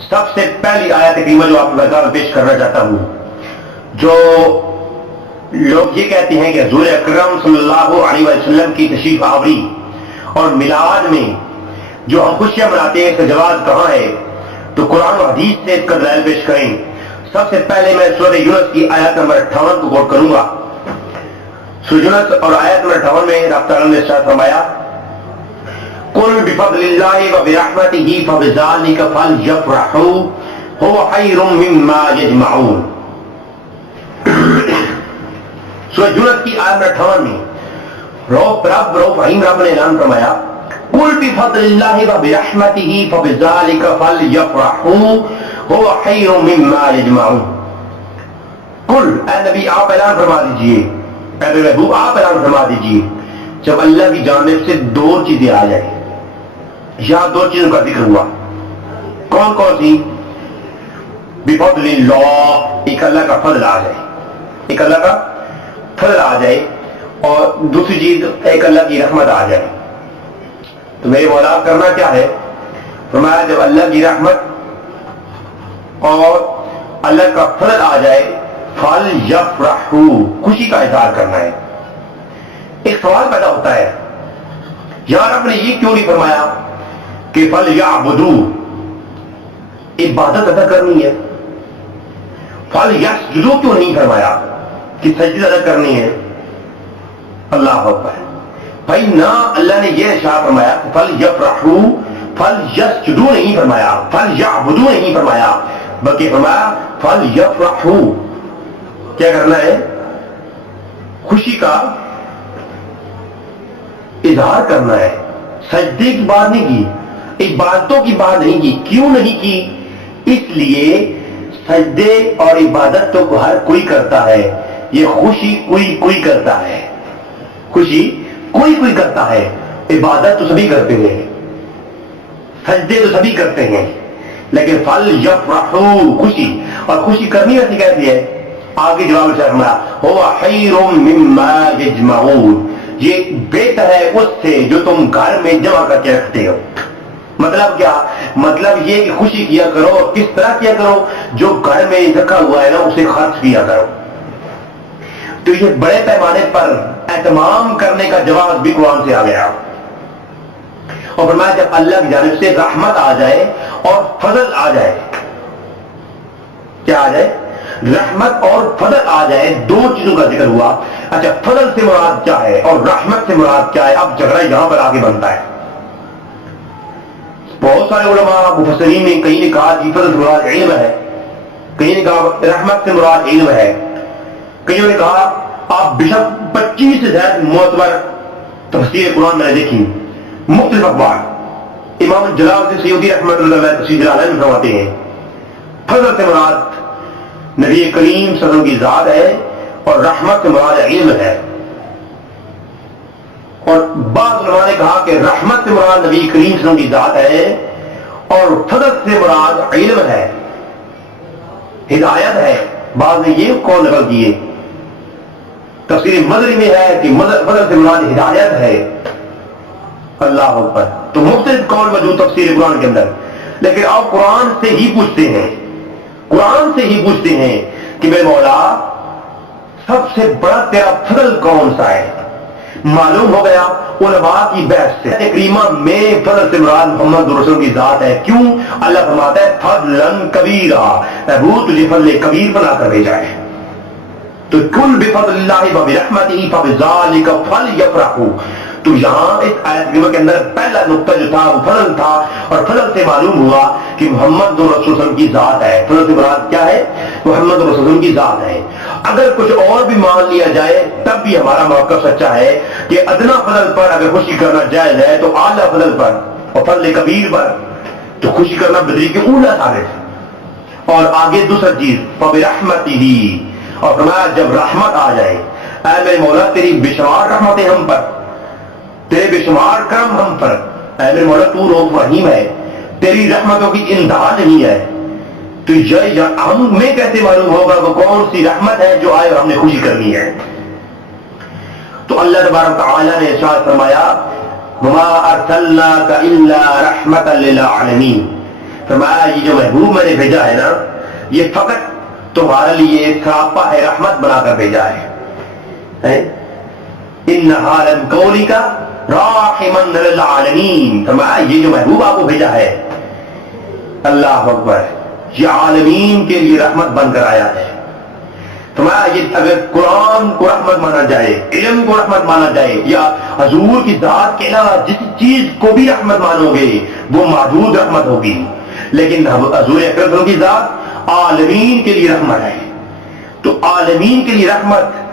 سب سے پہلی آیت کریمہ جو آپ کے دربار پیش کرنا چاہتا ہوں، جو لوگ یہ کہتے ہیں کہ حضور اکرم صلی اللہ علیہ وسلم کی تشریف آوری اور میلاد میں جو ہم خوشیاں مناتے ہیں اس کا جواز کہاں ہے، تو قرآن و حدیث سے اس کا دلائل پیش کریں۔ سب سے پہلے میں سورہ یونس کی آیت نمبر 58 کو غور کروں گا۔ سورہ یونس اور آیت نمبر 58 میں رب تعالیٰ نے ارشاد فرمایا، قل بفضل اللہ وبرحمتہ فبذلک فلیفرحوا هو خیر مما یجمعون۔ سورہ یونس کی آیت نمبر 58 میں رب رحیم رب نے اعلان فرمایا، قل بفضل اللہ وبرحمتہ فبذلک فلیفرحوا هو خیر مما یجمعون۔ قل، اے نبی آپ اعلان فرما دیجئے، اے محبوب آپ اعلان فرما دیجئے، جب اللہ کی جانب سے دو چیزیں آ جائیں، یہاں دو چیزوں کا ذکر ہوا، کون کون سی؟ بفضل اللہ، ایک اللہ کا فضل آ جائے، ایک اللہ کا فضل آ جائے، اور دوسری چیز ایک اللہ کی رحمت آ جائے۔ تو میرے مولا کرنا کیا ہے؟ فرمایا جب اللہ کی رحمت اور اللہ کا فضل آ جائے، فَلْيَفْرَحُوا، خوشی کا اظہار کرنا ہے۔ ایک سوال پیدا ہوتا ہے، یار آپ نے یہ کیوں نہیں فرمایا کہ فَلْيَعْبُدُوا، عبادت ادا کرنی ہے؟ فَلْيَسْجُدُوا کیوں نہیں فرمایا کہ سجدہ ادا کرنی ہے؟ اللہ اکبر بھائی، نہ اللہ نے یہ ارشاد فرمایا کہ فَلْيَفْرَحُوا، فَلْيَسْجُدُوا نہیں فرمایا، فَلْيَعْبُدُوا نہیں فرمایا، بلکہ فرمایا فَلْيَفْرَحُوا، کیا کرنا ہے؟ خوشی کا اظہار کرنا ہے۔ سجدے کی بات نہیں کی، عبادتوں کی بات نہیں کی۔ کیوں نہیں کی؟ اس لیے سجدے اور عبادت تو ہر کوئی کرتا ہے، یہ خوشی کوئی کرتا ہے، خوشی کوئی کرتا ہے، عبادت تو سبھی کرتے ہیں، سجدے تو سبھی کرتے ہیں، لیکن فَلْيَفْرَحُوا، خوشی، اور خوشی کرنی ویسے کہتی ہے۔ آگے جواب فرمایا، هُوَ خَيْرٌ مِّمَّا يَجْمَعُونَ، یہ بہتر ہے اس سے جو تم گھر میں جمع کر کے رکھتے ہو۔ مطلب کیا؟ مطلب یہ کہ خوشی کیا کرو، اور کس طرح کیا کرو؟ جو گھر میں رکھا ہوا ہے نا اسے خرچ کیا کرو۔ تو یہ بڑے پیمانے پر اہتمام کرنے کا جواب بھی قرآن سے آ گیا۔ اور فرمایا جب اللہ کی جانب سے رحمت آ جائے اور فضل آ جائے، کیا آ جائے؟ رحمت اور فضل آ جائے، دو چیزوں کا ذکر ہوا۔ اچھا، فضل سے مراد کیا ہے اور رحمت سے مراد کیا ہے؟ اب جھگڑا یہاں پر آگے بنتا ہے۔ بہت سارے علماء مفسرین نے، کہیں نے کہا کہ فضل سے مراد علم ہے، کہیں نے کہا رحمت سے مراد علم ہے، کئیوں نے کہا آپ بشک 25 سے زیادہ معتبر تفسیر قرآن میں نے دیکھی، مختلف اخبار۔ امام جلال الدین سیوطی رحمۃ اللہ علیہ تفسیر جلالین میں فرماتے ہیں فضل سے مراد نبی کریم صلی اللہ علیہ وسلم کی ذات ہے، اور رحمت سے مراد علم ہے۔ اور بعض علماء نے کہا کہ رحمت سے مراد نبی کریم صلی اللہ علیہ وسلم کی ذات ہے، اور فضل سے مراد علم ہے، ہدایت ہے۔ بعض نے یہ قول نقل کیے، تفسیر مدری میں ہے کہ فضل سے مراد ہدایت ہے۔ اللہ اکبر، تو مختلف قول موجود تفسیر قرآن کے اندر، لیکن آپ قرآن سے ہی پوچھتے ہیں، قرآن سے ہی پوچھتے ہیں کہ میرے مولا سب سے بڑا تیرا فضل کون سا ہے؟ معلوم ہو گیا علماء کی بحث سے کریمہ میں فضل سے مراد محمد رسول کی ذات ہے۔ کیوں؟ اللہ فرماتا ہے فضلاً کبیرا، محبوب تجھے فضل کبیر بنا کر بھیجا ہے۔ تو کل بفضل اللہ وبرحمتہ فبذلک فلیفرحوا، تو یہاں اس آیت کریمہ کے اندر پہلا نقطہ جو تھا وہ فضل تھا، اور فضل سے معلوم ہوا کہ محمد رسول کی ذات ہے۔ فضل سے مراد کیا ہے؟ محمد رسول کی ذات ہے۔ اگر کچھ اور بھی مان لیا جائے تب بھی ہمارا موقف سچا ہے کہ ادنا فضل پر اگر خوشی کرنا جائز ہے تو اعلیٰ فضل پر اور فضل کبیر پر تو خوشی کرنا بدری کے اولا ثابت۔ اور آگے دوسرا چیز فبرحمتہ، اور فرمایا جب رحمت آ جائے، اے میرے مولا تیری بے شمار رحمتیں ہم پر، تیرے بے شمار کرم ہم پر، اے میرے مولا تو رؤوف رحیم ہے، تیری رحمتوں کی انتہا نہیں ہے۔ تو یہ ہم میں کیسے معلوم ہوگا وہ کون سی رحمت ہے جو آئے اور ہم نے خوشی کرنی ہے؟ تو اللہ تبارک تعالیٰ نے ارشاد فرمایا وَمَا أَرْسَلْنَاكَ إِلَّا رَحْمَةً لِلْعَالَمِينَ، فرمایا یہ جو محبوب میں نے بھیجا ہے نا یہ فقط تمہارے لیے سراپا ہے رحمت بنا کر بھیجا ہے. انہا لن قولک راحما للعالمین. فرمایا یہ جو محبوب آپ کو بھیجا ہے اللہ اکبر یہ عالمین کے لیے رحمت بن کر آیا ہے. فرمایا یہ اگر قرآن کو رحمت مانا جائے علم کو رحمت مانا جائے یا حضور کی ذات کے علاوہ جس چیز کو بھی رحمت مانو گے وہ محدود رحمت ہوگی, لیکن حضور اکرم کی ذات عالمین کے لیے رحمت ہے. تو عالمین کے لیے رحمت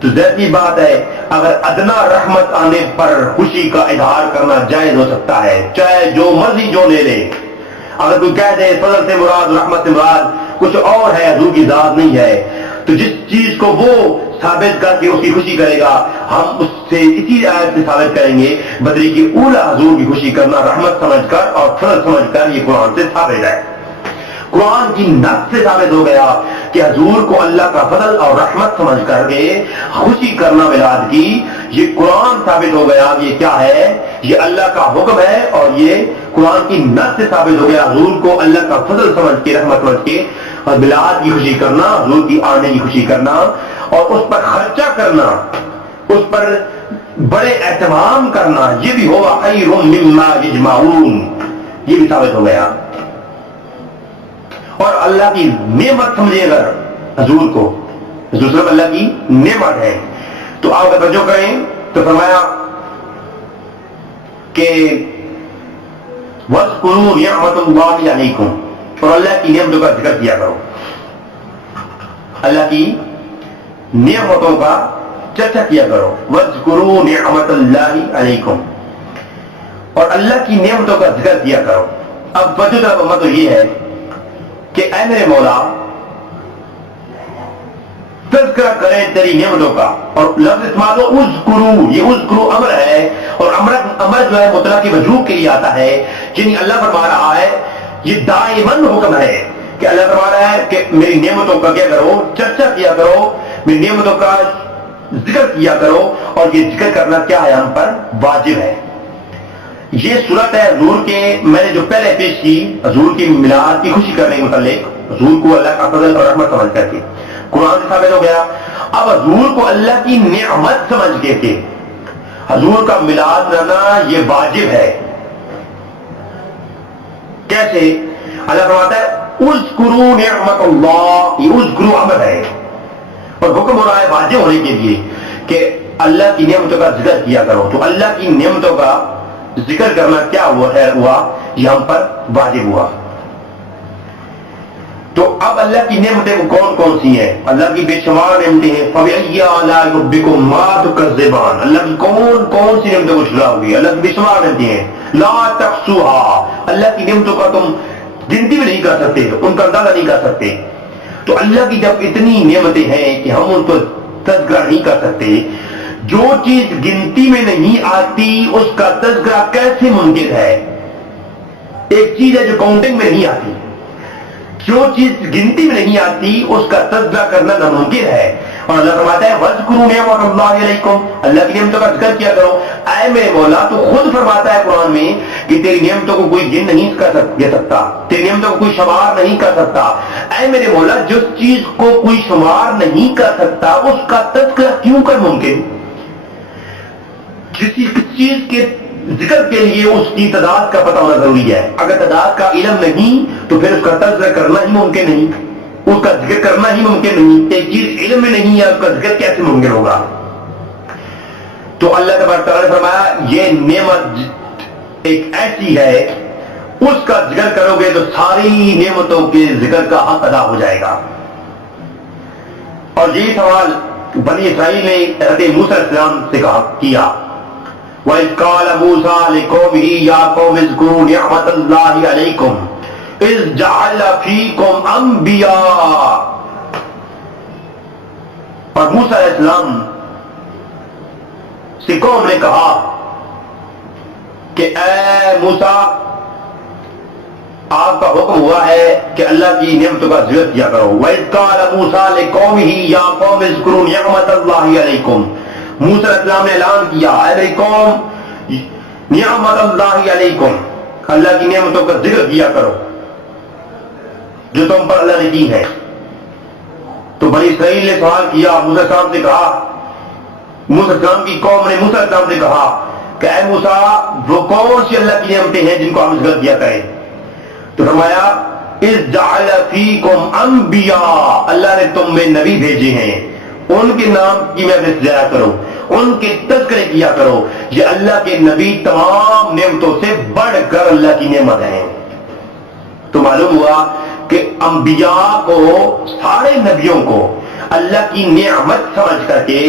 تو ظاہری بات ہے اگر ادنا رحمت آنے پر خوشی کا اظہار کرنا جائز ہو سکتا ہے چاہے جو مرضی جو لے لے. اگر کوئی کہہ دے فضل سے مراد رحمت سے مراد کچھ اور ہے حضور کی ذات نہیں ہے تو جس چیز کو وہ ثابت کر کے اس کی خوشی کرے گا ہم اس سے اسی آیت سے ثابت کریں گے بدری کی اولا حضور کی خوشی کرنا رحمت سمجھ کر اور فضل سمجھ کر یہ قرآن سے ثابت ہے. قرآن کی نص سے ثابت ہو گیا کہ حضور کو اللہ کا فضل اور رحمت سمجھ کر کے خوشی کرنا میلاد کی یہ قرآن ثابت ہو گیا. یہ کیا ہے یہ اللہ کا حکم ہے اور یہ قرآن کی نص سے ثابت ہو گیا حضور کو اللہ کا فضل سمجھ کے رحمت سمجھ کے اور میلاد کی خوشی کرنا حضور کی آنے کی خوشی کرنا اور اس پر خرچہ کرنا اس پر بڑے اہتمام کرنا یہ بھی ہوا خیر مما یجمعون یہ بھی ثابت ہو گیا. اور اللہ کی نعمت سمجھے اگر حضور کو حضور صلی اللہ کی نعمت ہے تو آپ اگر توجہ کریں تو فرمایا کہ وَاذْكُرُوا نِعْمَتَ اللَّهِ عَلَيْكُمْ اور اللہ کی نعمتوں کا ذکر کیا کرو. اللہ کی نعمتوں کا چرچا کیا کرو. وَاذْكُرُوا نِعْمَتَ اللَّهِ عَلَيْكُمْ اور اللہ کی نعمتوں کا ذکر کیا کرو. اب وجہ مطلب یہ ہے کہ اے میرے مولا تذکرہ کریں تیری نعمتوں کا اور لفظ استعمال ہو اذکرو یہ اذکرو امر ہے اور امر جو ہے مطلق کی وجوب کے لیے آتا ہے یعنی اللہ فرما رہا ہے یہ دائماً حکم ہے کہ اللہ فرما رہا ہے کہ میری نعمتوں کا کیا کرو چرچا کیا کرو میری نعمتوں کا ذکر کیا کرو اور یہ ذکر کرنا کیا ہے ہم پر واجب ہے. یہ صورت ہے حضور کے میں نے جو پہلے پیش کی حضور کی میلاد کی خوشی کرنے کے متعلق حضور کو اللہ کا فضل اور رحمت سمجھ کر کے قرآن سے ثابت ہو گیا. اب حضور کو اللہ کی نعمت سمجھ کے کہ حضور کا میلاد منانا یہ واجب ہے. کیسے اللہ فرماتا ہے اذکروا نعمت اللہ یہ اذکروا امر ہے اور حکم ہو رہا ہے واجب ہونے کے لیے کہ اللہ کی نعمتوں کا ذکر کیا کرو. تو اللہ کی نعمتوں کا ذکر کرنا کیا ہوا یہ ہم پر واجب ہوا. تو اب اللہ کی نعمتیں کون کون سی ہیں؟ اللہ کی بے شمار نعمتیں ہیں. فَبِأَيِّ آلَاءِ رَبِّكُمَا تُكَذِّبَانِ اللہ کی کون کون سی نعمتوں کو شروع ہوگی. اللہ کی بے شمار نعمتیں ہیں. لا تحصوها اللہ کی نعمتوں کا تم گنتی بھی نہیں کر سکتے ان کا اندازہ نہیں کر سکتے. تو اللہ کی جب اتنی نعمتیں ہیں کہ ہم ان کو تذکرہ نہیں کر سکتے جو چیز گنتی میں نہیں آتی اس کا تذکرہ کیسے ممکن ہے؟ ایک چیز ہے جو کاؤنٹنگ میں نہیں آتی جو چیز گنتی میں نہیں آتی اس کا تذکرہ کرنا ناممکن ہے. اور اللہ فرماتا ہے وَاذْكُرُوا نِعْمَتَ اللَّهِ عَلَيْكُمْ اللہ کی نعمتوں کا ذکر کیا کرو. اے میرے مولا تو خود فرماتا ہے قرآن میں کہ تیری نعمتوں کو کوئی گن نہیں کر سکتا تیری نعمتوں کو کوئی شمار نہیں کر سکتا. اے میرے مولا جس چیز کو کوئی شمار نہیں کر سکتا اس کا تذکرہ کیوں کر ممکن؟ کسی چیز کے ذکر کے لیے اس کی تعداد کا پتہ ہونا ضروری ہے. اگر تعداد کا علم نہیں تو پھر اس کا تذکرہ کرنا ہی ممکن نہیں اس کا ذکر کرنا ہی ممکن نہیں. ایک چیز علم میں نہیں ہے اس کا ذکر کیسے ممکن ہوگا؟ تو اللہ تبارک تعالیٰ نے فرمایا یہ نعمت ایک ایسی ہے اس کا ذکر کرو گے تو ساری نعمتوں کے ذکر کا حق ادا ہو جائے گا. اور یہ سوال بنی اسرائیل نے حضرت موسیٰ علیہ السلام سے کیا وَإِذْ قَالَ مُوسَىٰ لِقَوْمِهِ يَا قَوْمِ اذْكُرُوا نِعْمَتَ اللَّهِ عَلَيْكُمْ إِذْ جَعَلَ فِيكُمْ أَنْبِيَاءَ اور موسیٰ علیہ السلام سے قوم نے کہا کہ اے موسیٰ آپ کا حکم ہوا ہے کہ اللہ کی نعمتوں کا ذکر کیا کرو. وَإِذْ قَالَ مُوسَىٰ لِقَوْمِهِ يَا قَوْمِ اذْكُرُوا نِعْمَتَ اللَّهِ عَلَيْكُمْ موسیٰ علیہ السلام نے اعلان کیا اے میری قوم نعمت اللہ علیکم اللہ کی نعمتوں کا ذکر کیا کرو. جو تم پر اللہ نے کی ہے. تو بنی اسرائیل نے سوال کیا، موسیٰ علیہ السلام سے کہا، موسیٰ علیہ السلام کی قوم نے موسیٰ علیہ السلام سے کہا کہ اے موسیٰ وہ کون سی اللہ کی نعمتیں ہیں جن کو ہم ذکر کیا کریں؟ تو فرمایا اذ جعل فیکم انبیاء، اللہ نے تم میں نبی بھیجے ہیں، ان کے نام کی محبت جایا کرو، ان کے تذکرے کیا کرو. یہ اللہ کے نبی تمام نعمتوں سے بڑھ کر اللہ کی نعمت ہیں. تو معلوم ہوا کہ انبیاء کو، سارے نبیوں کو اللہ کی نعمت سمجھ کر کے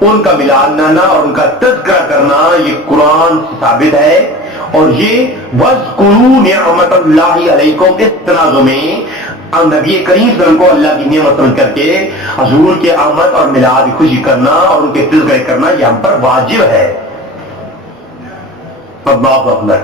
ان کا ملاد لانا اور ان کا تذکرہ کرنا یہ قرآن سے ثابت ہے. اور یہ وَاذْكُرُوا نِعْمَتَ اللَّهِ عَلَيْكُمْ اس تناظر میں نبی کریم صلی اللہ علیہ وسلم کو اللہ کی نعمت سمجھ کر کے حضور کے آمد اور میلاد کی خوشی کرنا اور ان کے تذکرے کرنا یہ ہم پر واجب ہے. اللہ اکبر.